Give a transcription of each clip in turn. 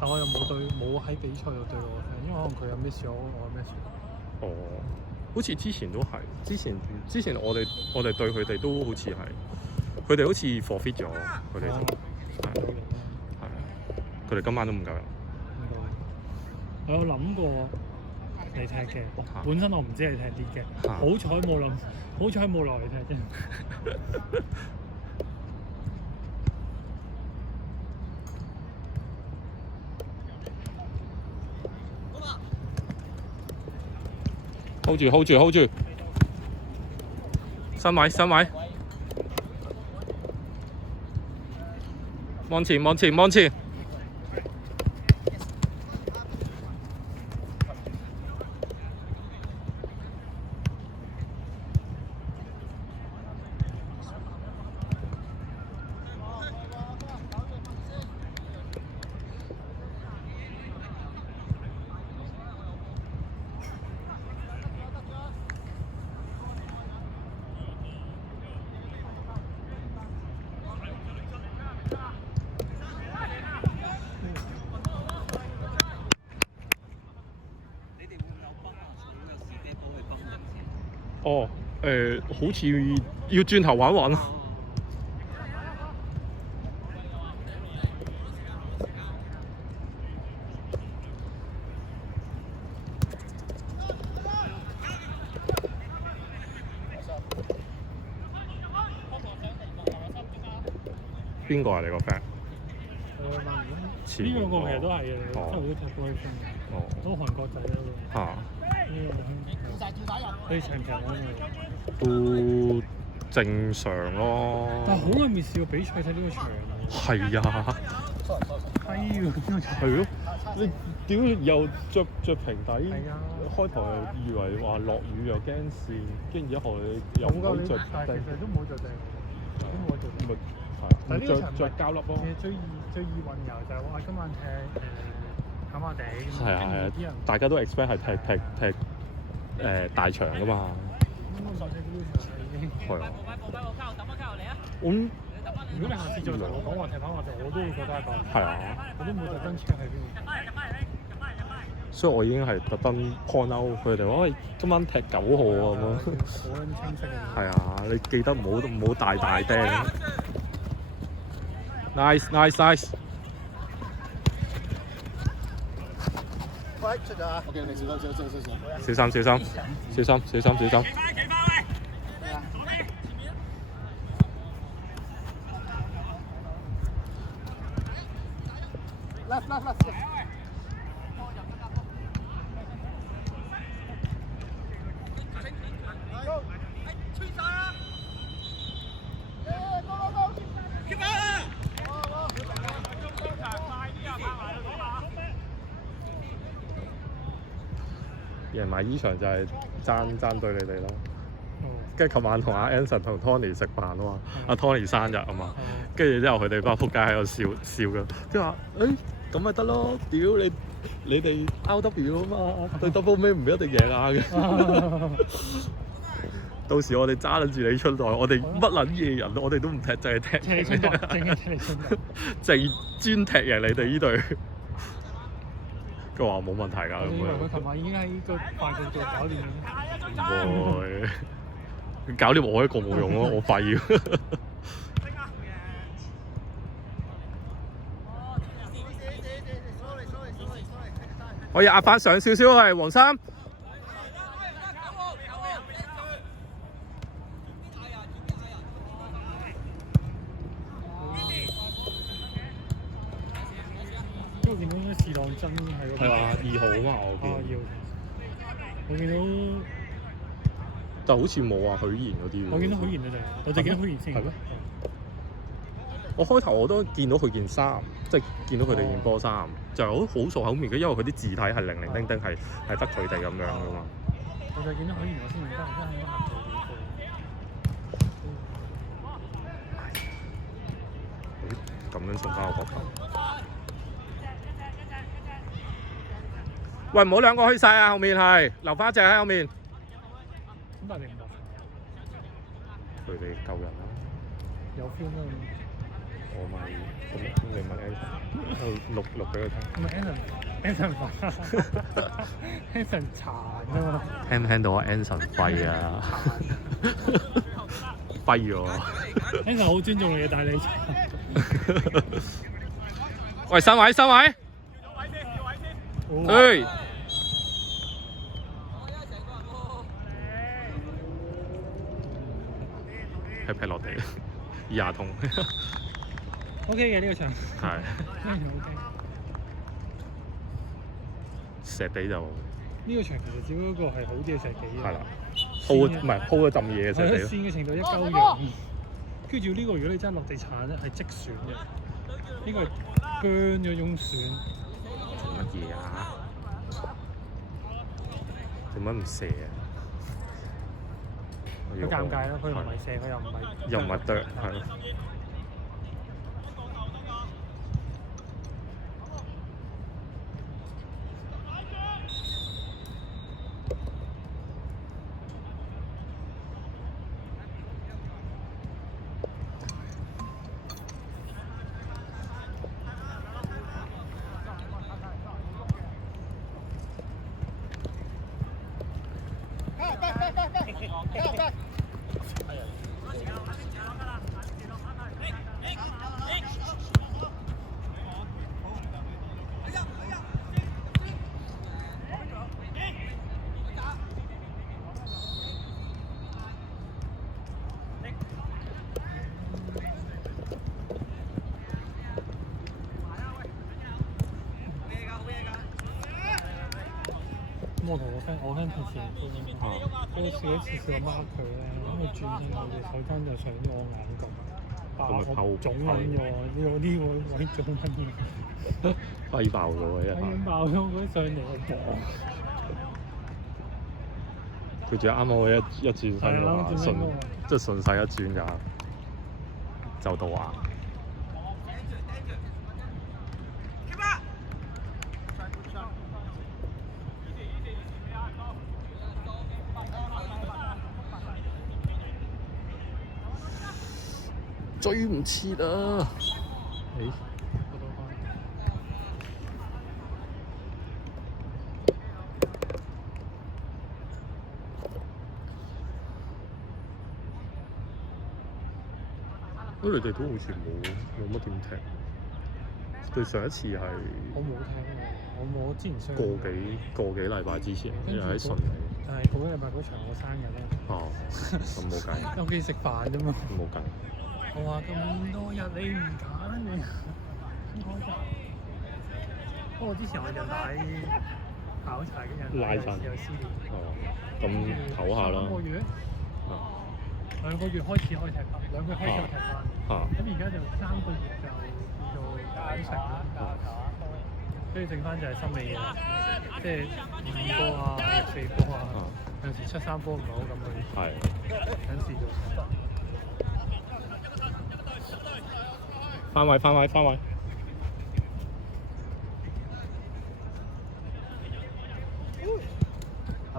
但我又冇喺比賽度對我 friend，因為可能佢有 miss 咗，我 miss 咗。哦，好似之前都係，之前我哋對佢哋都好似係，佢哋好似 forfeit 咗，佢哋就係佢哋今晚都唔夠人。我有諗過嚟踢嘅，本身我唔知係踢啲嘅，好彩冇落嚟踢啫。hold 住，身位，望前。哦，好似要轉頭玩咯。邊個啊？你個 friend？呢兩個其實都係嘅，都好踢波嘅 friend，都韓國仔咯。可以長踢啊嘛。都正常咯。但係好耐未試過比賽睇呢個場。係啊。閪喎！呢個場。係咯。你屌又着平底，開頭以為話落雨又驚跣，跟住之後你又唔可以着。但係其實都冇着定，都冇着定。但係呢個場着膠粒咯。最易混淆就係話今晚踢跑馬地。係啊，啲人大家都 expect 係踢大場㗎嘛。係啊。如果你下次再同我講話踢跑馬地，我都會覺得係咁。係啊。我都冇特登 check 喺邊。所以我已經係特登 point out 佢哋話：喂，今晚踢9號啊咁樣。好撚清晰啊！係啊，你記得唔好大釘。Nice。喂，出咗啊 ！OK， 你小心。小心。Left。贏埋依場就係爭對你哋咯。跟住琴晚同阿 Anson 同 Tony 食飯啊嘛，阿 Tony 生日啊嘛，跟住之後佢哋班仆街喺度笑㗎，跟住話咁咪得咯，屌你哋 RW 啊嘛，對 double 尾唔一定贏啊嘅。到時我哋揸撚住你出來，我哋乜撚嘢人，我哋都唔踢，淨係踢你出來，淨專踢贏你哋呢隊。佢話冇問題㗎咁樣。佢琴晚已經喺個辦公室搞掂啦。唔會，搞掂我一個冇用咯，我廢。可以壓翻上少少係黃衫。因為我見到應該是當真係。係啊，2號啊嘛，我見。我見到，但好似冇話許賢嗰啲。我見到許賢嗰陣，我哋見到許賢先。係咩？我開頭我都見到佢件衫，即係見到佢哋件波衫，就係好熟口面嘅，因為佢啲字體係零零丁丁，係得佢哋咁樣噶嘛。我就見到許賢我先唔得，我真係應該行錯咁樣送翻個角頭。喂，唔好兩個去晒啊！後面係留翻隻喺後面。咁但係唔落。佢哋救人啦。有 feel 啦。我咪咁你問 Anson，錄俾佢聽。咁啊 Anson 煩 Anson 殘啊嘛。聽唔聽到啊 Anson 廢啊？廢咗。Anson 好尊重你嘅，但係你殘。喂，收位收位。誒。劈劈落地，廿筒。O K 嘅呢個場。係。呢個場 O K。石地就。呢個場其實只不過係好啲嘅石地。係啦。鋪唔係鋪咗浸嘢嘅石地咯。線嘅程度一鳩樣。跟住呢個如果你真係落地鏟咧，係即損嘅。呢個係僵咗種損。做乜嘢啊？做乜唔射啊？佢尷尬啦，佢唔係射，佢又唔係啄，係咯。我同我 friend 平時佢試一次試過 mark 佢咧，咁佢轉身我隻手踭就上咗我眼角，爆我腫撚咗呢個位腫撚咗，揮爆咗嘅一下。爆咗佢上嚟個磅。佢仲啱啱我一轉身嘅話，即係順勢一轉就到啊！追唔切啊！你哋都好似冇乜點踢，對上一次係我冇踢喎，我之前傷個幾禮拜之前，又喺順利。但係個幾禮拜嗰場我生日咧。哦，咁冇計。喺屋企食飯啫嘛。冇計。我話咁多日你唔揀你，不過之前我就帶考柴嘅人拉伸有撕裂。哦，咁唞下啦。2個月。2個月開始可以踢翻，2個月開始可以踢翻。咁而家就3個月就叫做減成啦。跟住剩翻就係心理嘢，即係5波啊、4波啊，有時7、3波唔係好咁去。係。等時做。翻位！後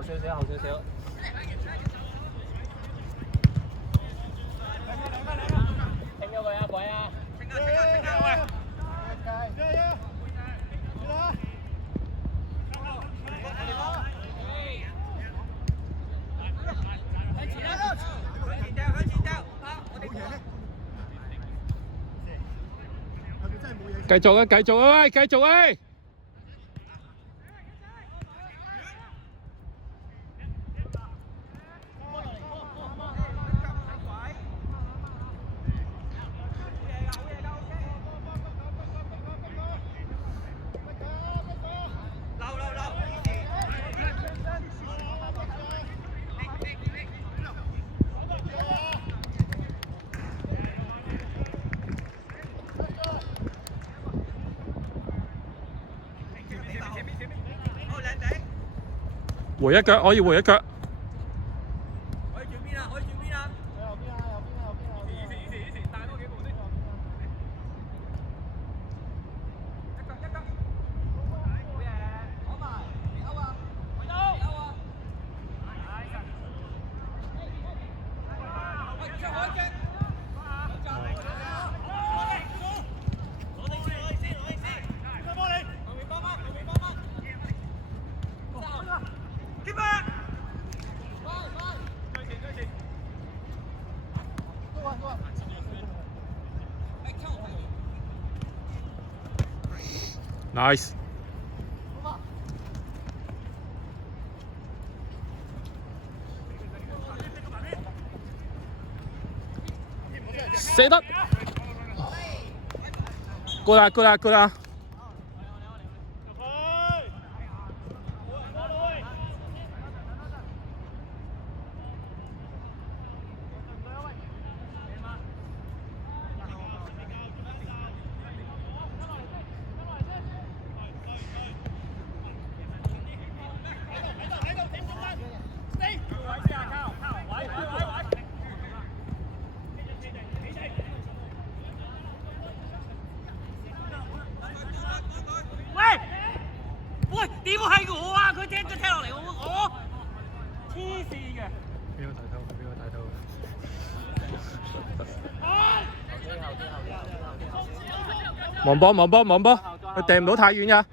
少少。清咗佢啊，鬼啊！清啊喂！繼續啊！喂，繼續啊！回一腳，可以回一腳。可以轉邊啊？右邊啊！以前帶多幾步先。一腳。好嘢，攞埋，歐啊！歐啊！開腳！ Nice。射得。good 啊 good 啊 good 啊！喂，點會係我啊？佢踢落嚟，我黐線嘅。俾我睇透，俾我睇透。望波望波望波，佢掟唔到太遠㗎。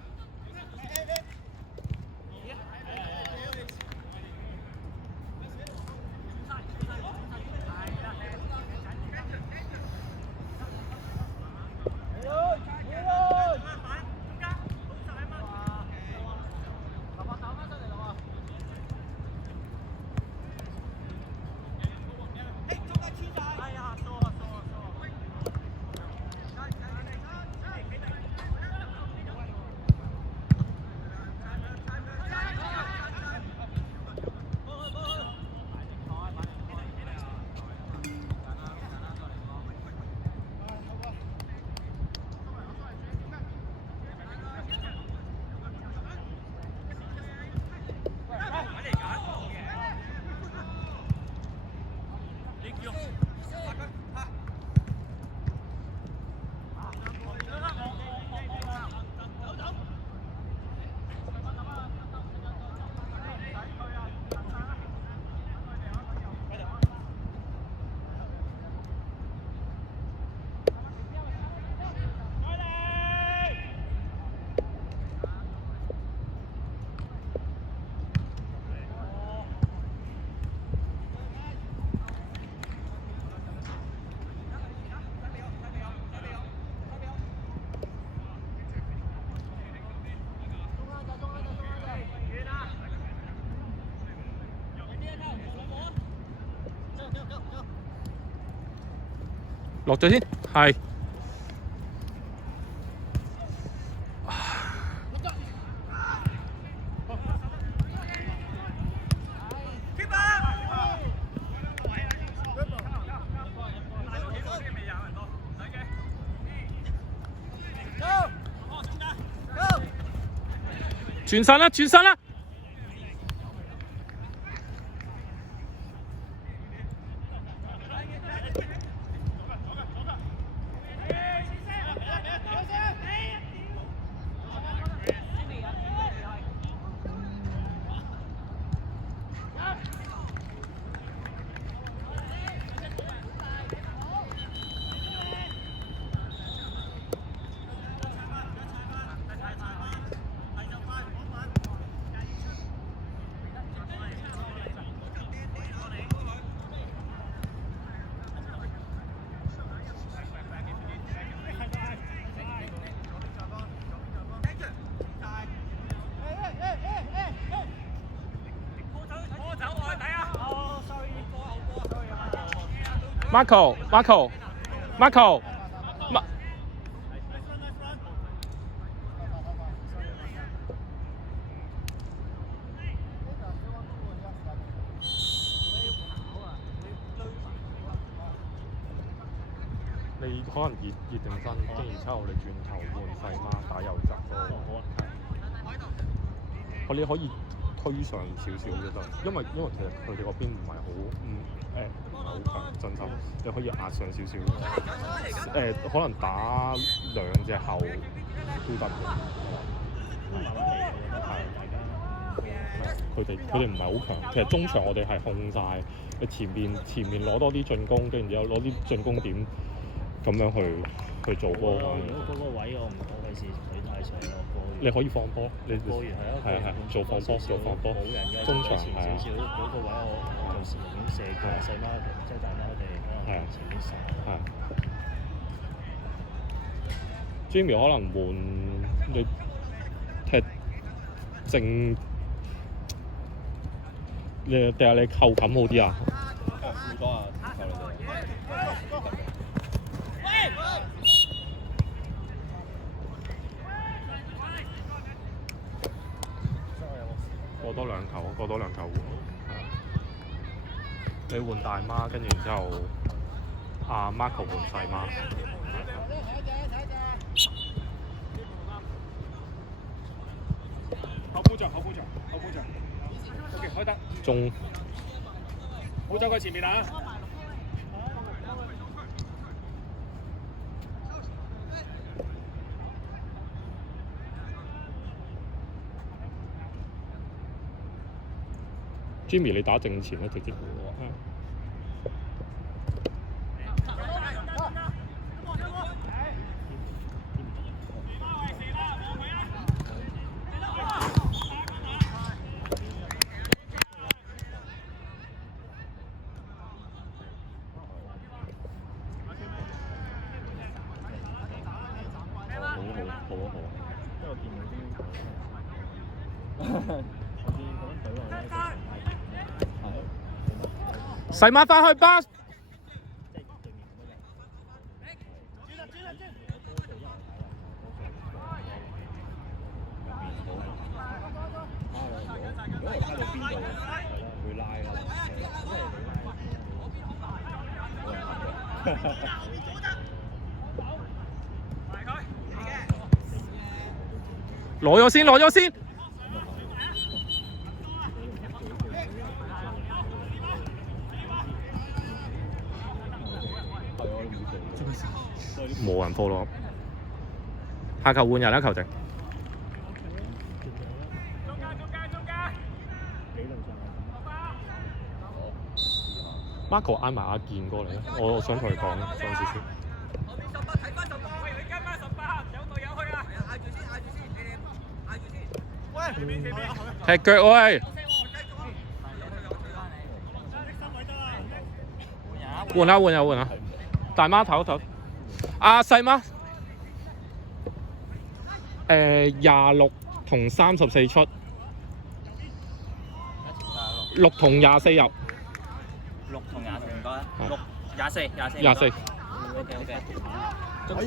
落咗先，係。轉身啦，轉身啦！Marco， 你可能熱定身，跟住之後你轉頭換細媽打右側咯。你可以推上少少啫得，因為其實佢哋嗰邊唔係好唔係好強真心，你可以壓上少少。可能打兩隻後都得嘅。佢哋唔係好強，其實中場我哋係控晒，你前面攞多啲進攻，跟住之後攞啲進攻點咁樣去做波。如果嗰個位我費事佢太長咯，你可以放波，你過完係做放波，冇人嘅中場前少少嗰個位我就寧願射過細媽，即係大媽我哋可能前面殺。Jimmy 可能換你踢正，你定係你扣感好啲啊？好多啊，球你哋。過多兩球換，你換大媽，跟住然之後阿 Marco 換細媽。後補着，OK， 開得。中。好走佢前面啊！ Jimmy 你打正前啦，直接。細媽翻去巴。攞咗先，攞咗先。冇人 follow。下球換人啦，球證。Marco 嗌埋阿健過嚟啦，我想同佢講陣時先。後面18睇翻18，你跟翻18，有隊友去啊！嗌住先，你哋嗌住先。喂，踢腳喂！換啊！大媽唞。阿細媽，26同34出，6同24入。6同24唔該，6、24。OK。可以。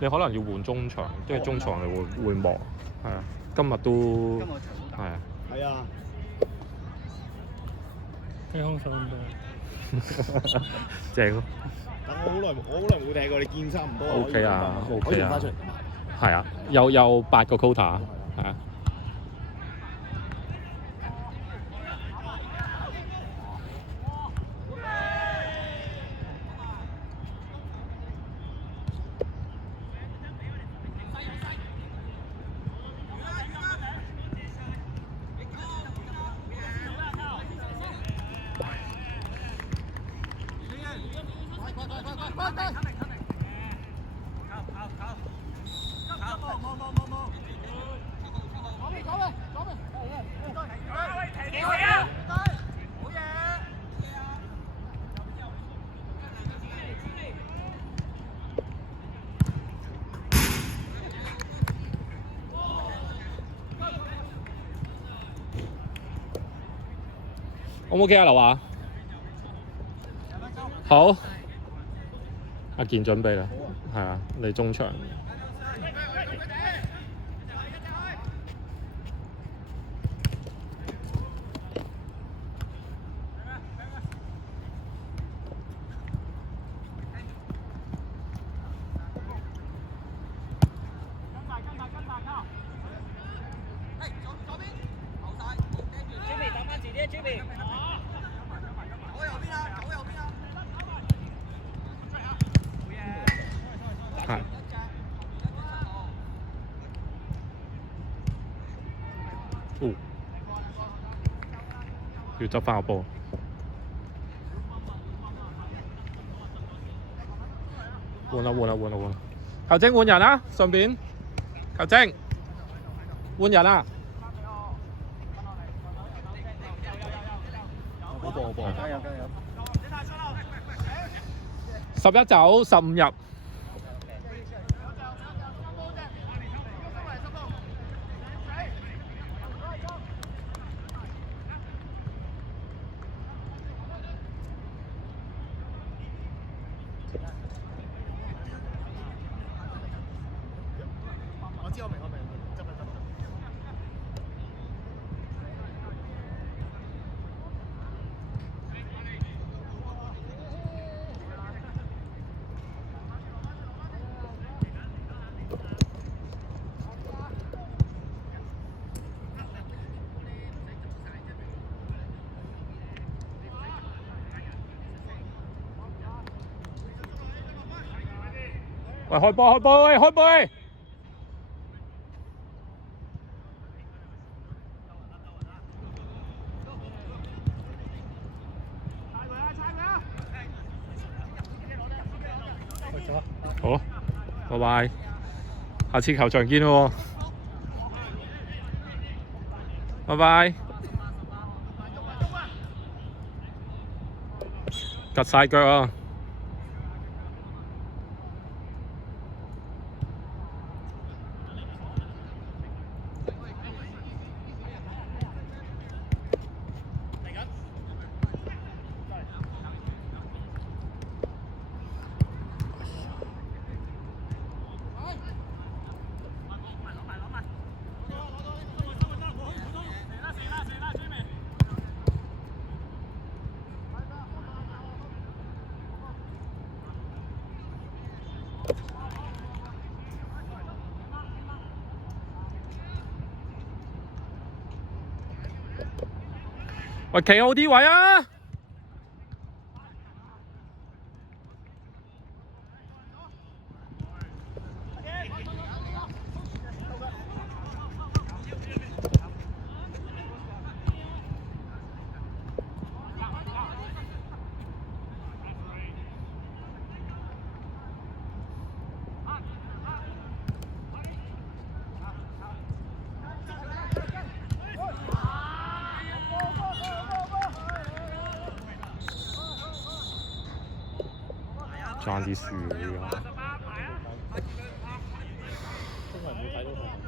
你可能要換中場，因為中場你會忙，係啊。今日都係啊。係啊。低空手咁多。正咯。但我好耐冇踢過，你見差唔多。OK 啊，OK 啊。翻出嚟。係啊，有8個 quota， 係啊。O 唔 OK 啊，劉華？好，阿健準備啦，係啊，你中場。係。要執翻個波。換啦！球證換人啦，順便。球證換人啦。好波！加油！11走，15入。喂，開波開波，喂，開波！好，拜拜，下次球場見喎，拜拜。趌晒腳啊！喂，企好啲位啊！爭啲輸喎依家。因為冇睇到佢後面。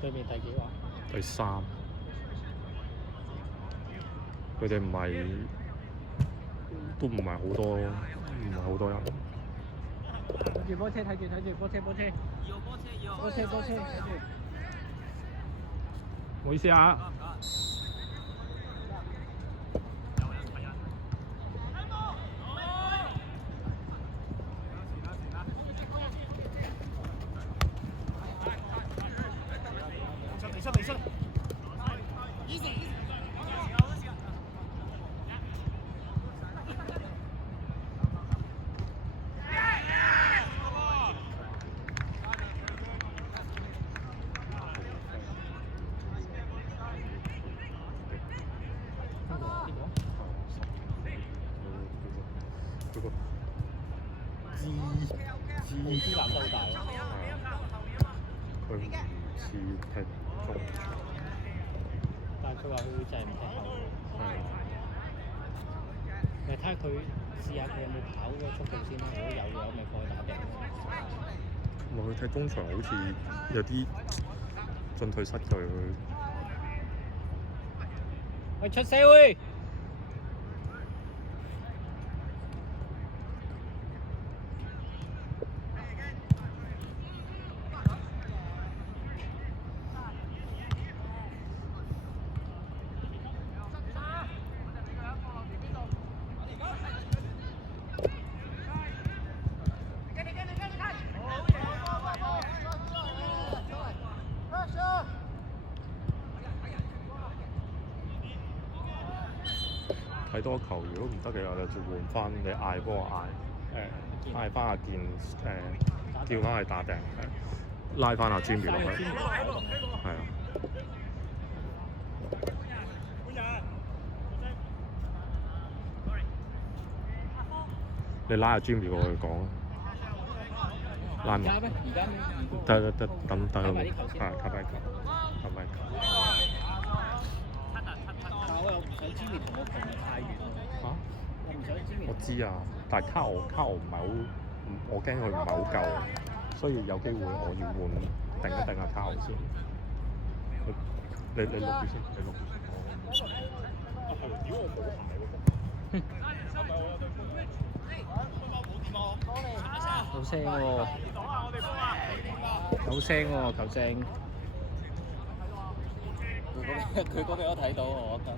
對面第幾話？第3。佢哋唔係都唔係好多，唔係好多人。睇住波車，睇住波車。波車，睇住。唔好意思啊。啲籃都好大喎。佢唔似踢中場。但係佢話佢就係唔踢後。你睇下佢試下佢有冇跑嗰個速度先啦，如果有嘅話，咪過去打頂。佢踢中場好似有啲進退失據佢。喂，出社會！睇多球，如果唔得嘅話，就換翻你嗌波嗌翻阿健叫翻去打頂，拉翻阿 Jimmy 落去，係啊。你拉阿 Jimmy 過去講，拉埋。得，等佢，卡牌球。我又唔想知你同我距離太遠喎。嚇？我唔想知你。我知啊，但係卡我唔係好，我驚佢唔係好夠，所以有機會我要換定一定阿卡先。你錄住先，你錄住先。屌我冇鞋喎！有聲喎，有聲喎，球證。佢嗰邊都睇到我覺得。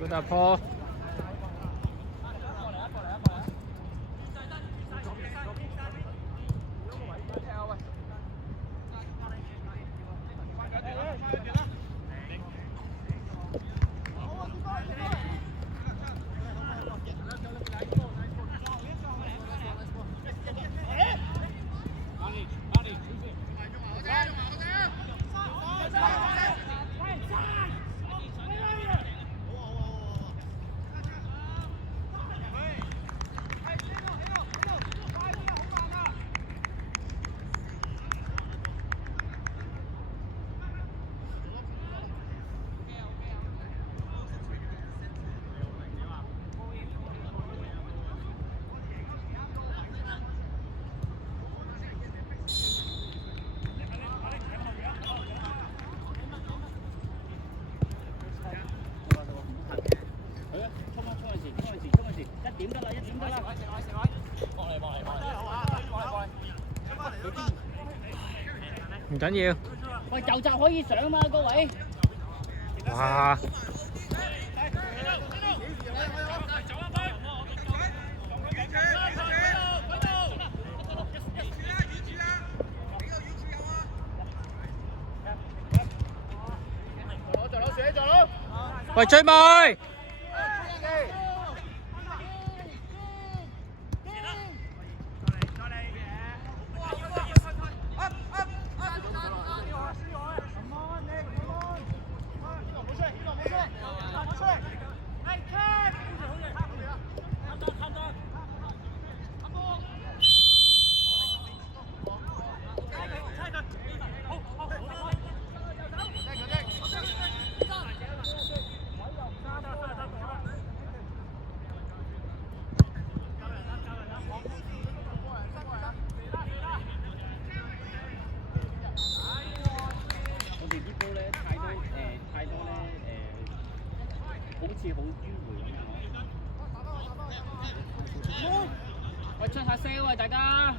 佢突破。唔緊要。喂，就集可以上嘛，各位。哇！喂，追妹！喂，出下聲喎，大家。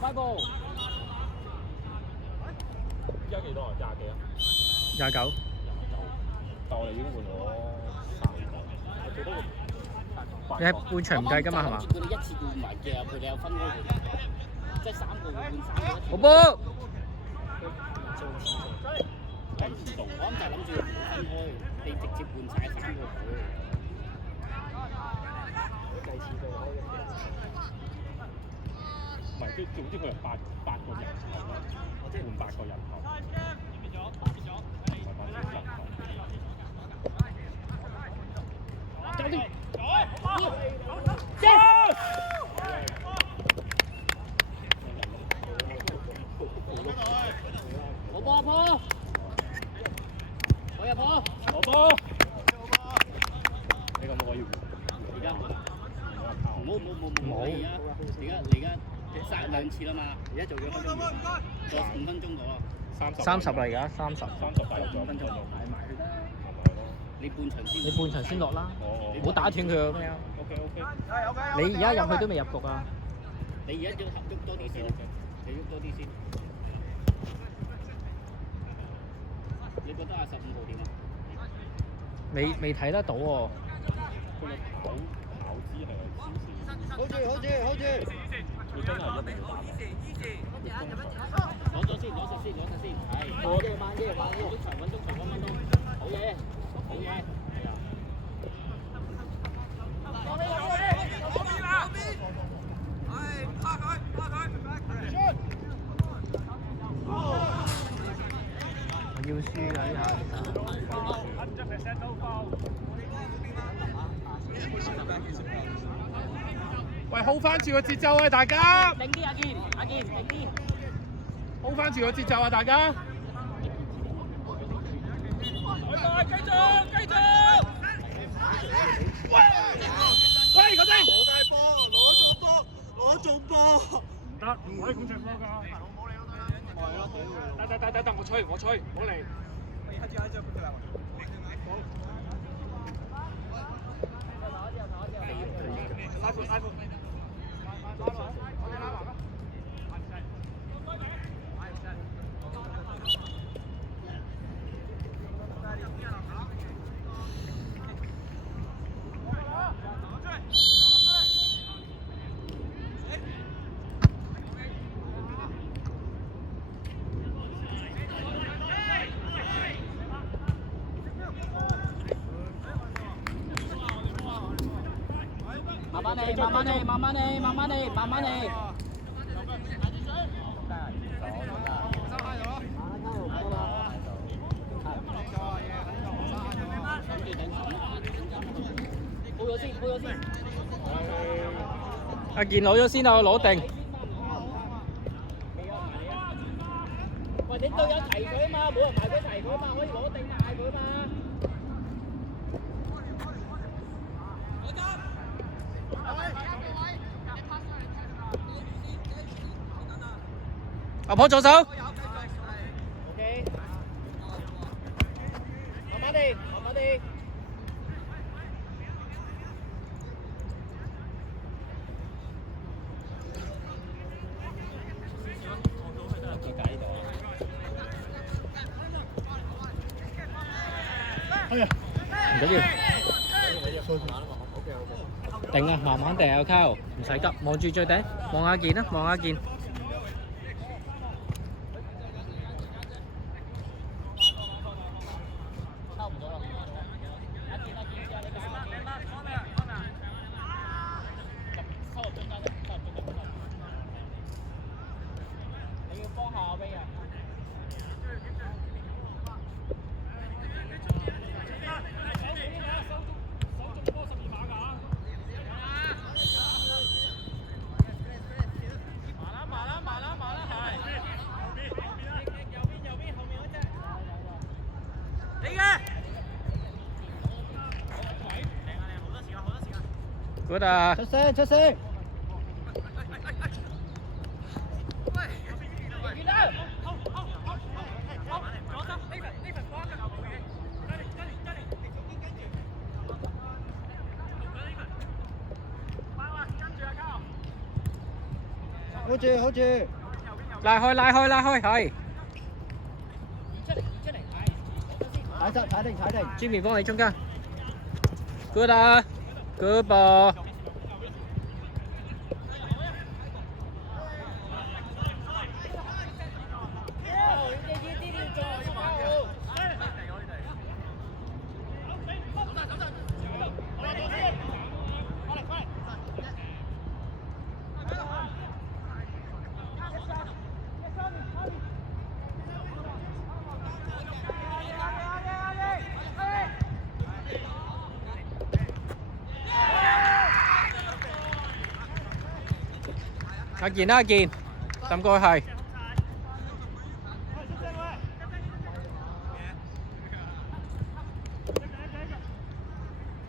快步！而家幾多啊？20幾啊29。但我哋已經換咗3個，最多你係半場唔計㗎嘛係嘛？佢哋一次換埋嘅，佢哋有分開換，即係3個換3個。好波！我唔同，我就係諗住分開，你直接換晒3個佢。唔係，即係總之佢係8個人頭啦，即係換8個人頭。變咗。好波波！我入波！好波！你咁我要而家冇，而家殺2次啦嘛，而家做咗分鐘，做5分鐘到啦。30啦而家30。5分鐘就買埋佢啦。你半場先落啦，唔好打斷佢啊咩啊！ OK。你而家入去都未入局啊！你而家要喐多啲先，你喐多啲先。你覺得15號點啊？未睇得到喎。佢嘅跑姿係有少少。好住，佢真係一定要打。攞咗先，係。慢啲，揾中場，好嘢。要輸啦呢下。喂，hold 翻住個節奏啊，大家定啲阿健，定啲。 ！hold 翻住個節奏啊，大家！繼續！喂，嗰啲！冇大波，攞中波！唔得，唔可以咁直波㗎。得，我吹，唔好嚟。慢慢嚟。報咗先。阿健攞咗先啊，我攞定。喂，你隊友提佢啊嘛，冇人埋佢提佢啊嘛，可以攞定嗌佢嘛。阿婆左手。OK。慢慢地。唔緊要。定啊，慢慢定啊，溝，唔使急，望住最頂，望下健啦，望下健。你要幫下阿威啊！Good 啊！出聲！好住！拉開，係。踩定。Jimmy 幫你中間。Good 啊 ！Good ball。阿健，抌過去係。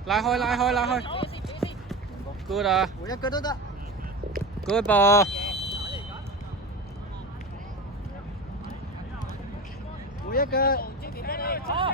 拉開。Good 啊！一腳都得。 Good ball。每一腳。好。